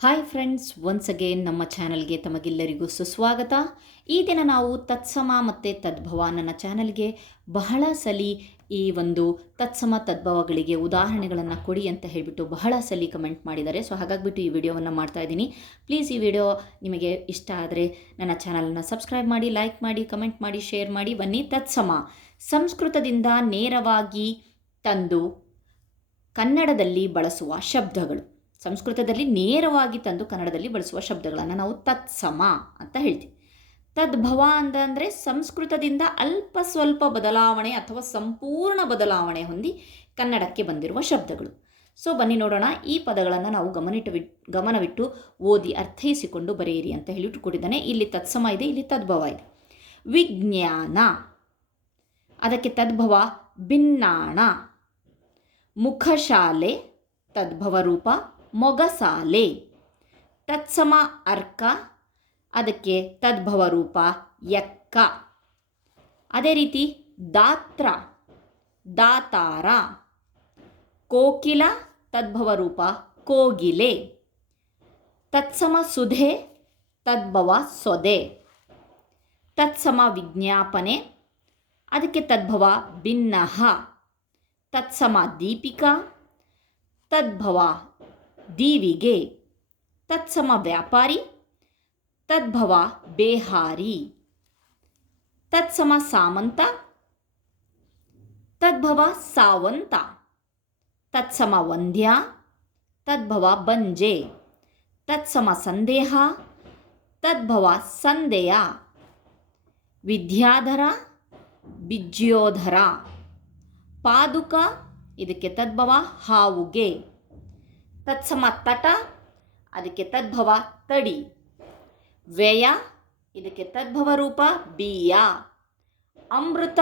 Hi friends, once again ನಮ್ಮ ಚಾನಲ್ಗೆ ತಮಗೆಲ್ಲರಿಗೂ ಸುಸ್ವಾಗತ. ಈ ದಿನ ನಾವು ತತ್ಸಮ ಮತ್ತು ತದ್ಭವ ನನ್ನ ಚಾನಲ್ಗೆ ಬಹಳ ಸಲಿ ಈ ಒಂದು ತತ್ಸಮ ತದ್ಭವಗಳಿಗೆ ಉದಾಹರಣೆಗಳನ್ನು ಕೊಡಿ ಅಂತ ಹೇಳಿಬಿಟ್ಟು ಬಹಳ ಸಲಿ ಕಮೆಂಟ್ ಮಾಡಿದ್ದಾರೆ. ಸೊ ಹಾಗಾಗಿಬಿಟ್ಟು ಈ ವಿಡಿಯೋವನ್ನು ಮಾಡ್ತಾ ಇದ್ದೀನಿ. ಪ್ಲೀಸ್ ಈ ವಿಡಿಯೋ ನಿಮಗೆ ಇಷ್ಟ ಆದರೆ ನನ್ನ ಚಾನಲನ್ನು ಸಬ್ಸ್ಕ್ರೈಬ್ ಮಾಡಿ, ಲೈಕ್ ಮಾಡಿ, ಕಮೆಂಟ್ ಮಾಡಿ, ಶೇರ್ ಮಾಡಿ. ಬನ್ನಿ. ತತ್ಸಮ ಸಂಸ್ಕೃತದಿಂದ ನೇರವಾಗಿ ತಂದು ಕನ್ನಡದಲ್ಲಿ ಬಳಸುವ ಶಬ್ದಗಳು. ಸಂಸ್ಕೃತದಲ್ಲಿ ನೇರವಾಗಿ ತಂದು ಕನ್ನಡದಲ್ಲಿ ಬಳಸುವ ಶಬ್ದಗಳನ್ನು ನಾವು ತತ್ಸಮ ಅಂತ ಹೇಳ್ತೀವಿ. ತದ್ಭವ ಅಂದರೆ ಸಂಸ್ಕೃತದಿಂದ ಅಲ್ಪ ಸ್ವಲ್ಪ ಬದಲಾವಣೆ ಅಥವಾ ಸಂಪೂರ್ಣ ಬದಲಾವಣೆ ಹೊಂದಿ ಕನ್ನಡಕ್ಕೆ ಬಂದಿರುವ ಶಬ್ದಗಳು. ಸೊ ಬನ್ನಿ ನೋಡೋಣ. ಈ ಪದಗಳನ್ನು ನಾವು ಗಮನವಿಟ್ಟು ಓದಿ ಅರ್ಥೈಸಿಕೊಂಡು ಬರೆಯಿರಿ ಅಂತ ಹೇಳಿಟ್ಟು ಕೊಟ್ಟಿದ್ದಾನೆ. ಇಲ್ಲಿ ತತ್ಸಮ ಇದೆ, ಇಲ್ಲಿ ತದ್ಭವ ಇದೆ. ವಿಜ್ಞಾನ, ಅದಕ್ಕೆ ತದ್ಭವ ಭಿನ್ನಾಣ. ಮುಖಶಾಲೆ, ತದ್ಭವ ರೂಪ ಮೊಗಸಾಲೆ. ತತ್ಸಮ ಅರ್ಕ, ಅದಕ್ಕೆ ತದ್ಭವ ರೂಪ ಯಕ್ಕ. ಅದೇ ರೀತಿ ದಾತ್ರ, ದಾತಾರ. ಕೋಕಿಲ, ತದ್ಭವ ರೂಪ ಕೋಗಿಲೆ. ತತ್ಸಮ ಸುಧೆ, ತದ್ಭವ ಸೊದೆ. ತತ್ಸಮ ವಿಜ್ಞಾಪನೆ, ಅದಕ್ಕೆ ತದ್ಭವ ಭಿನ್ನಃ. ತತ್ಸಮ ದೀಪಿಕಾ, ತದ್ಭವ ದೀವಿಗೆ. ತತ್ಸಮ ವ್ಯಾಪಾರಿ, ತದ್ಭವ ಬೇಹಾರಿ. ತತ್ಸಮ ಸಾಮಂತ, ತದ್ಭವ ಸಾವಂತ. ತತ್ಸಮ ವಂದ್ಯ, ತದ್ಭವ ಬಂಜೆ. ತತ್ಸಮ ಸಂದೇಹ, ತದ್ಭವ ಸಂದೇಯ. ವಿದ್ಯಾಧರ, ಬಿಜ್ಯೋಧರ. ಪಾದುಕ, ಇದಕ್ಕೆ ತದ್ಭವ ಹಾವುಗೆ. ತತ್ಸಮ ತಟ, ಅದಕ್ಕೆ ತದ್ಭವ ತಡಿ. ವ್ಯಯ, ಇದಕ್ಕೆ ತದ್ಭವ ರೂಪ ಬೀಯ. ಅಮೃತ,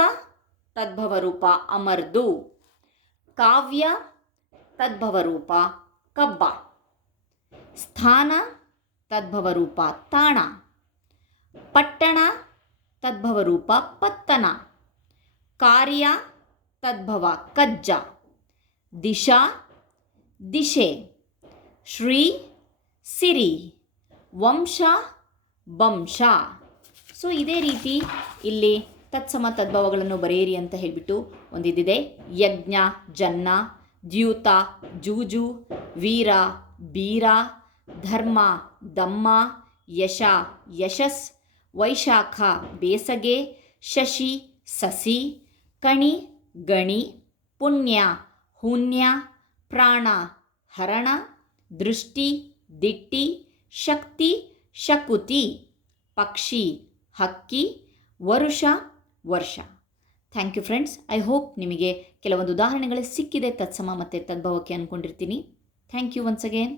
ತದ್ಭವ ರೂಪ ಅಮರ್ದು. ಕಾವ್ಯ, ತದ್ಭವ ರೂಪ ಕಬ್ಬ. ಸ್ಥಾನ, ತದ್ಭವ ರೂಪ ತಾಣ. ಪಟ್ಟಣ, ತದ್ಭವ ರೂಪ ಪತ್ತನ. ಕಾರ್ಯ, ತದ್ಭವ ಕಜ್ಜ. ದಿಶಾ, ದಿಶೆ. ಶ್ರೀ, ಸಿರಿ. ವಂಶ, ಬಂಶ. ಸೊ ಇದೇ ರೀತಿ ಇಲ್ಲಿ ತತ್ಸಮ ತದ್ಭವಗಳನ್ನು ಬರೆಯಿರಿ ಅಂತ ಹೇಳಿಬಿಟ್ಟು ಒಂದಿದೆ. ಯಜ್ಞ, ಜನ್ನ. ದ್ಯೂತ, ಜೂಜು. ವೀರ, ಬೀರ. ಧರ್ಮ, ದಮ್ಮ. ಯಶ, ಯಶಸ್. ವೈಶಾಖ, ಬೇಸಗೆ. ಶಶಿ, ಸಸಿ. ಕಣಿ, ಗಣಿ. ಪುಣ್ಯ, ಹೂನ್ಯ. ಪ್ರಾಣ, ಹರಣ. ದೃಷ್ಟಿ, ದಿಟ್ಟಿ. ಶಕ್ತಿ, ಶಕುತಿ. ಪಕ್ಷಿ, ಹಕ್ಕಿ. ವರುಷ, ವರ್ಷ. Thank you friends. I hope ನಿಮಗೆ ಕೆಲವೊಂದು ಉದಾಹರಣೆಗಳು ಸಿಕ್ಕಿದೆ ತತ್ಸಮ ಮತ್ತು ತದ್ಭವಕ್ಕೆ ಅಂದ್ಕೊಂಡಿರ್ತೀನಿ. Thank you once again.